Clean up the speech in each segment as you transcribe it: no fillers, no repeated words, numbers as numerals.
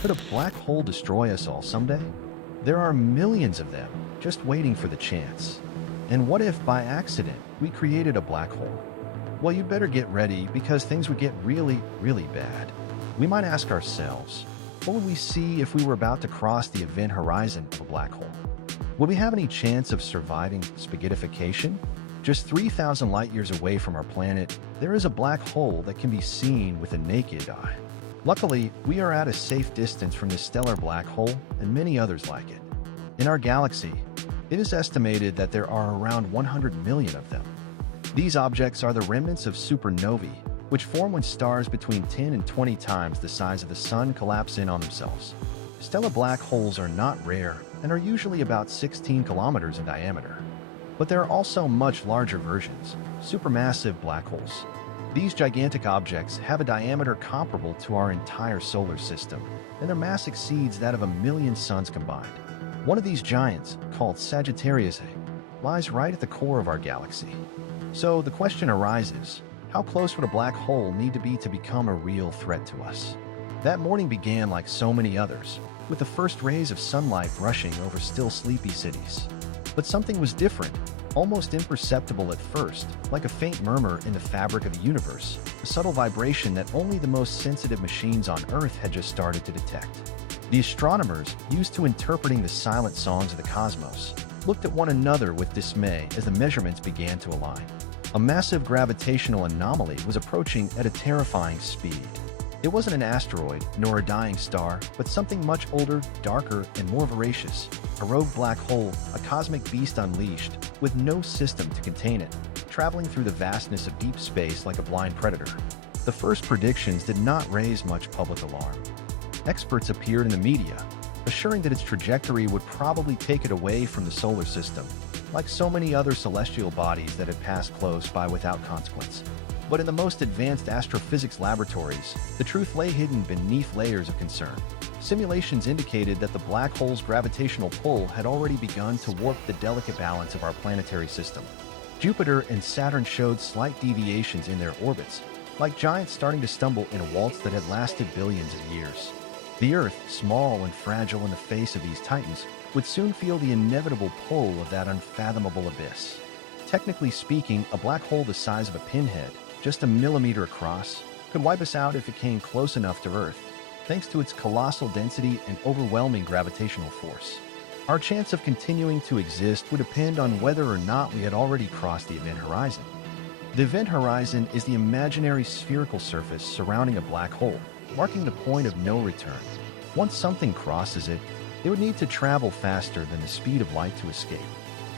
Could a black hole destroy us all someday? There are millions of them, just waiting for the chance. And what if, by accident, we created a black hole? Well, you better get ready because things would get really, really bad. We might ask ourselves, what would we see if we were about to cross the event horizon of a black hole? Would we have any chance of surviving spaghettification? Just 3,000 light-years away from our planet, there is a black hole that can be seen with a naked eye. Luckily, we are at a safe distance from this stellar black hole and many others like it. In our galaxy, it is estimated that there are around 100 million of them. These objects are the remnants of supernovae, which form when stars between 10 and 20 times the size of the Sun collapse in on themselves. Stellar black holes are not rare and are usually about 16 kilometers in diameter. But there are also much larger versions, supermassive black holes. These gigantic objects have a diameter comparable to our entire solar system, and their mass exceeds that of 1,000,000 suns combined. One of these giants, called Sagittarius A, lies right at the core of our galaxy. So the question arises, how close would a black hole need to be to become a real threat to us? That morning began like so many others, with the first rays of sunlight rushing over still sleepy cities. But something was different, almost imperceptible at first, like a faint murmur in the fabric of the universe, a subtle vibration that only the most sensitive machines on Earth had just started to detect. The astronomers, used to interpreting the silent songs of the cosmos, looked at one another with dismay as the measurements began to align. A massive gravitational anomaly was approaching at a terrifying speed. It wasn't an asteroid, nor a dying star, but something much older, darker, and more voracious. A rogue black hole, a cosmic beast unleashed, with no system to contain it, traveling through the vastness of deep space like a blind predator. The first predictions did not raise much public alarm. Experts appeared in the media, assuring that its trajectory would probably take it away from the solar system, like so many other celestial bodies that had passed close by without consequence. But in the most advanced astrophysics laboratories, the truth lay hidden beneath layers of concern. Simulations indicated that the black hole's gravitational pull had already begun to warp the delicate balance of our planetary system. Jupiter and Saturn showed slight deviations in their orbits, like giants starting to stumble in a waltz that had lasted billions of years. The Earth, small and fragile in the face of these titans, would soon feel the inevitable pull of that unfathomable abyss. Technically speaking, a black hole the size of a pinhead, just a millimeter across, could wipe us out if it came close enough to Earth, thanks to its colossal density and overwhelming gravitational force. Our chance of continuing to exist would depend on whether or not we had already crossed the event horizon. The event horizon is the imaginary spherical surface surrounding a black hole, marking the point of no return. Once something crosses it, it would need to travel faster than the speed of light to escape.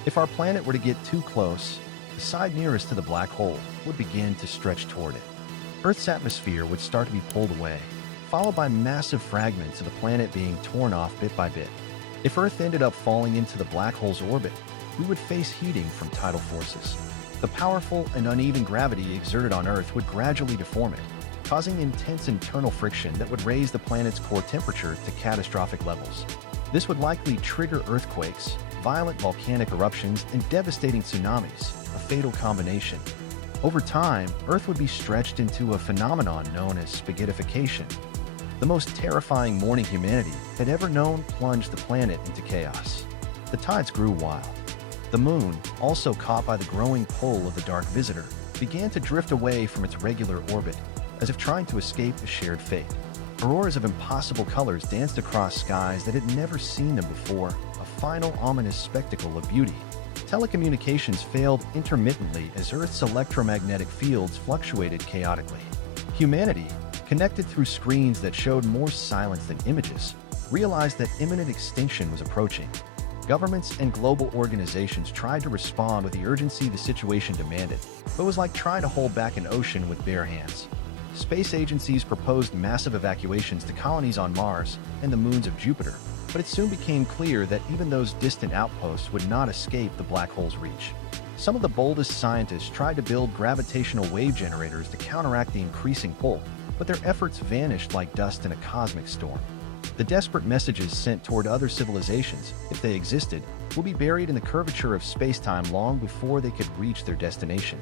If our planet were to get too close, the side nearest to the black hole would begin to stretch toward it. Earth's atmosphere would start to be pulled away, followed by massive fragments of the planet being torn off bit by bit. If Earth ended up falling into the black hole's orbit, we would face heating from tidal forces. The powerful and uneven gravity exerted on Earth would gradually deform it, causing intense internal friction that would raise the planet's core temperature to catastrophic levels. This would likely trigger earthquakes, violent volcanic eruptions, and devastating tsunamis, a fatal combination. Over time, Earth would be stretched into a phenomenon known as spaghettification. The most terrifying morning humanity had ever known plunged the planet into chaos. The tides grew wild. The moon, also caught by the growing pull of the dark visitor, began to drift away from its regular orbit, as if trying to escape a shared fate. Auroras of impossible colors danced across skies that had never seen them before, a final ominous spectacle of beauty. Telecommunications failed intermittently as Earth's electromagnetic fields fluctuated chaotically. Humanity, connected through screens that showed more silence than images, realized that imminent extinction was approaching. Governments and global organizations tried to respond with the urgency the situation demanded, but it was like trying to hold back an ocean with bare hands. Space agencies proposed massive evacuations to colonies on Mars and the moons of Jupiter, but it soon became clear that even those distant outposts would not escape the black hole's reach. Some of the boldest scientists tried to build gravitational wave generators to counteract the increasing pull, but their efforts vanished like dust in a cosmic storm. The desperate messages sent toward other civilizations, if they existed, will be buried in the curvature of space-time long before they could reach their destination.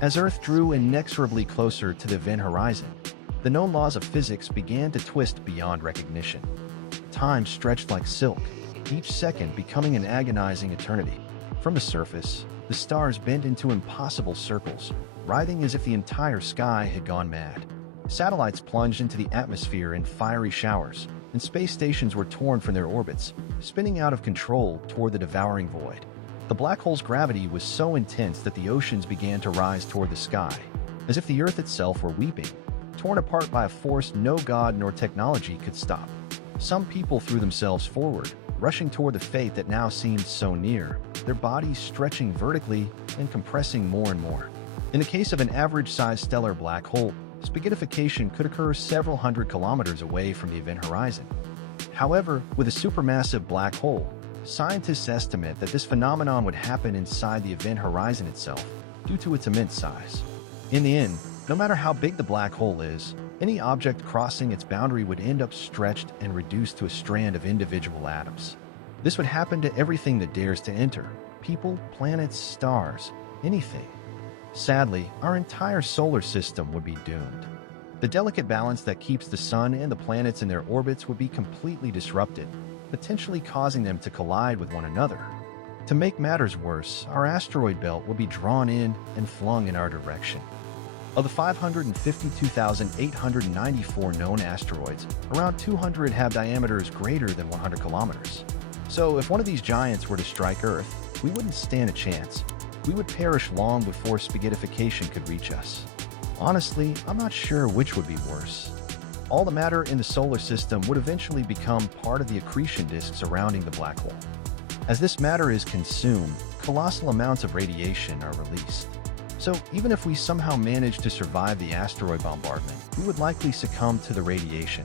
As Earth drew inexorably closer to the event horizon, the known laws of physics began to twist beyond recognition. Time stretched like silk, each second becoming an agonizing eternity. From the surface, the stars bent into impossible circles, writhing as if the entire sky had gone mad. Satellites plunged into the atmosphere in fiery showers, and space stations were torn from their orbits, spinning out of control toward the devouring void. The black hole's gravity was so intense that the oceans began to rise toward the sky, as if the Earth itself were weeping, torn apart by a force no god nor technology could stop. Some people threw themselves forward, rushing toward the fate that now seemed so near, their bodies stretching vertically and compressing more and more. In the case of an average-sized stellar black hole, spaghettification could occur several hundred kilometers away from the event horizon. However, with a supermassive black hole, scientists estimate that this phenomenon would happen inside the event horizon itself, due to its immense size. In the end, no matter how big the black hole is, any object crossing its boundary would end up stretched and reduced to a strand of individual atoms. This would happen to everything that dares to enter: people, planets, stars, anything. Sadly, our entire solar system would be doomed. The delicate balance that keeps the sun and the planets in their orbits would be completely disrupted, potentially causing them to collide with one another. To make matters worse, our asteroid belt would be drawn in and flung in our direction. Of the 552,894 known asteroids, around 200 have diameters greater than 100 kilometers. So if one of these giants were to strike Earth, we wouldn't stand a chance. We would perish long before spaghettification could reach us. Honestly, I'm not sure which would be worse. All the matter in the solar system would eventually become part of the accretion disk surrounding the black hole. As this matter is consumed, colossal amounts of radiation are released. So even if we somehow manage to survive the asteroid bombardment, we would likely succumb to the radiation.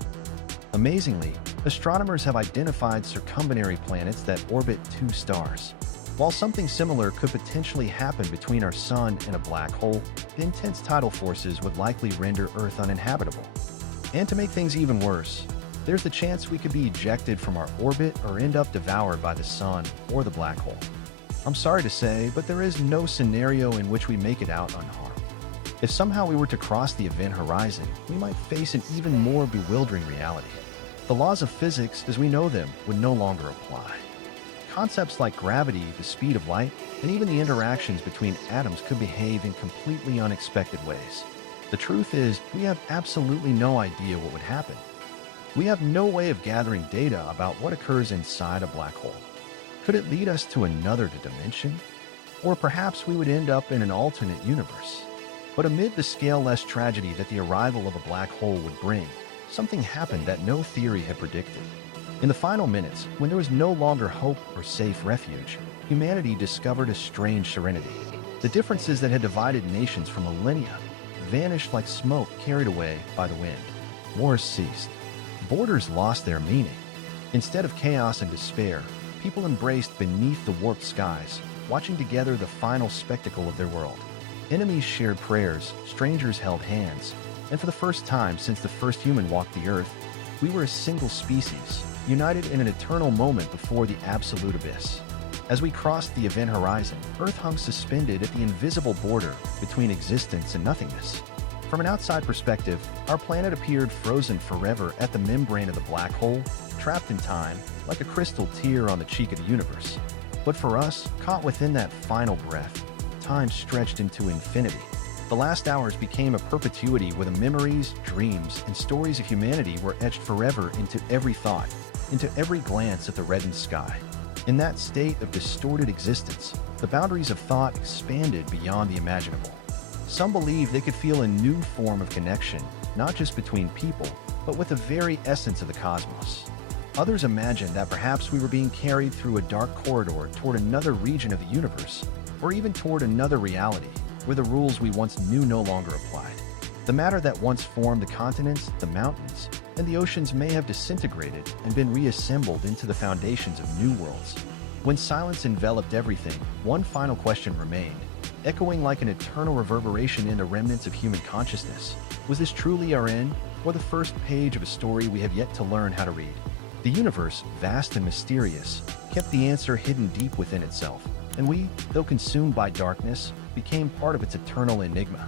Amazingly, astronomers have identified circumbinary planets that orbit two stars. While something similar could potentially happen between our sun and a black hole, the intense tidal forces would likely render Earth uninhabitable. And to make things even worse, there's the chance we could be ejected from our orbit or end up devoured by the sun or the black hole. I'm sorry to say, but there is no scenario in which we make it out unharmed. If somehow we were to cross the event horizon, we might face an even more bewildering reality. The laws of physics, as we know them, would no longer apply. Concepts like gravity, the speed of light, and even the interactions between atoms could behave in completely unexpected ways. The truth is, we have absolutely no idea what would happen. We have no way of gathering data about what occurs inside a black hole. Could it lead us to another dimension? Or perhaps we would end up in an alternate universe. But amid the scale-less tragedy that the arrival of a black hole would bring, something happened that no theory had predicted. In the final minutes, when there was no longer hope or safe refuge, humanity discovered a strange serenity. The differences that had divided nations for millennia vanished like smoke carried away by the wind. Wars ceased. Borders lost their meaning. Instead of chaos and despair, people embraced beneath the warped skies, watching together the final spectacle of their world. Enemies shared prayers, strangers held hands, and for the first time since the first human walked the earth, we were a single species, united in an eternal moment before the absolute abyss. As we crossed the event horizon, Earth hung suspended at the invisible border between existence and nothingness. From an outside perspective, our planet appeared frozen forever at the membrane of the black hole, trapped in time, like a crystal tear on the cheek of the universe. But for us, caught within that final breath, time stretched into infinity. The last hours became a perpetuity where the memories, dreams, and stories of humanity were etched forever into every thought, into every glance at the reddened sky. In that state of distorted existence, the boundaries of thought expanded beyond the imaginable. Some believed they could feel a new form of connection, not just between people, but with the very essence of the cosmos. Others imagined that perhaps we were being carried through a dark corridor toward another region of the universe, or even toward another reality, where the rules we once knew no longer applied. The matter that once formed the continents, the mountains, and the oceans may have disintegrated and been reassembled into the foundations of new worlds. When silence enveloped everything, one final question remained, echoing like an eternal reverberation in the remnants of human consciousness. Was this truly our end, or the first page of a story we have yet to learn how to read? The universe, vast and mysterious, kept the answer hidden deep within itself, and we, though consumed by darkness, became part of its eternal enigma.